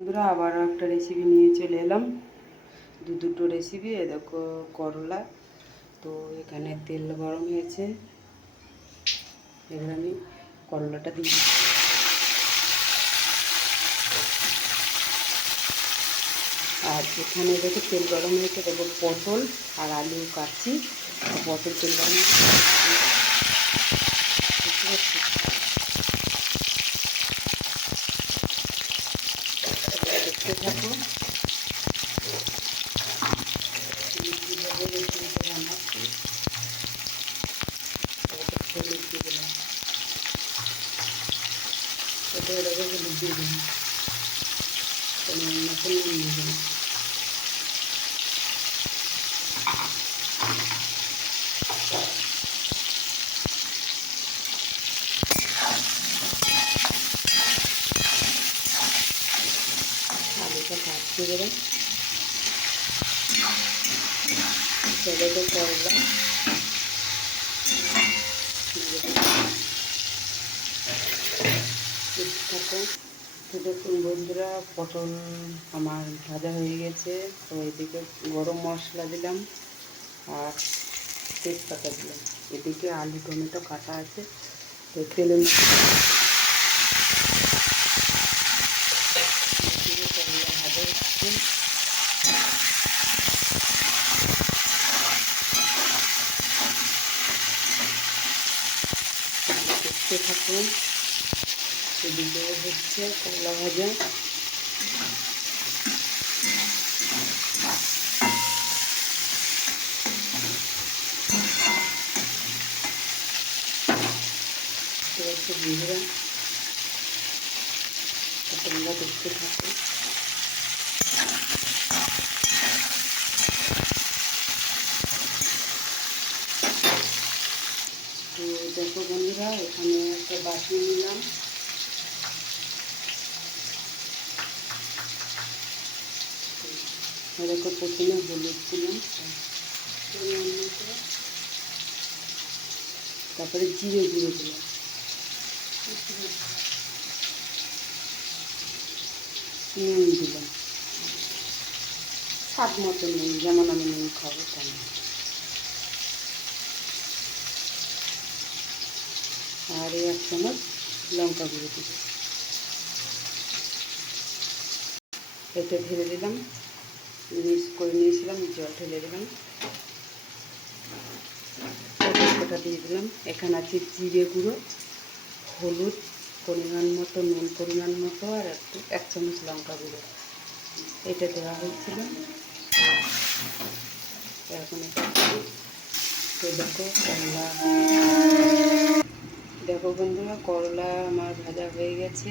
বন্ধুরা আবারও একটা রেসিপি নিয়ে চলে এলাম। দুটো রেসিপি। এ দেখো করলা। তো এখানে তেল গরম হয়েছে, এবার আমি করলাটা দিই। আর এখানে দেখো তেল গরম হয়েছে, দেখো পটল আর আলু কাটছি। পটল তেল গরম দেখতে থাকো কীভাবে রেসিপিটা বানাচ্ছি। হলুদ দিয়ে দিলাম, এটা দেখো হলুদ দিয়ে দিলাম, মতন নিয়ে দিলাম। আলুটা কাটতে দেবেন, দেখো করলা থাকো। তো দেখুন বন্ধুরা, পটল আমার ভাজা হয়ে গেছে। তো এদিকে গরম মশলা দিলাম আর তেজপাতা দিলাম। এদিকে আলু টমেটো কাটা আছে। তো তেলের করলা ভাজা হচ্ছে। দেখতে থাকুন, এদিকে হচ্ছে করলা ভাজা। তো হচ্ছে বন্ধুরা, তোমরা দেখতে থাকো। তো দেখো বন্ধুরা, এখানে একটা বাটি নিলাম। দেখো প্রথমে হলুদ দিলাম, তারপরে জিরে দিলাম, নুন দিলাম, স্বাদ মতো নুন, যেমন আমি নুন খাবো তেমন। আর এই 1 চামচ লঙ্কা গুঁড়ো দিব। এতে ঢেলে দিলাম, মিক্স করে নিয়েছিলাম, জল ঢেলে দিলাম, তেজপাতা দিয়ে দিলাম। এখানে আছে জিরে গুঁড়ো, হলুদ পরিমাণ মতো, নুন পরিমাণ মতো, আর 1 চামচ লঙ্কা গুঁড়ো। এটা দেওয়া হয়েছিল। এখন তো দেখো করলা, দেখো বন্ধুরা করলা আমার ভাজা হয়ে গেছে।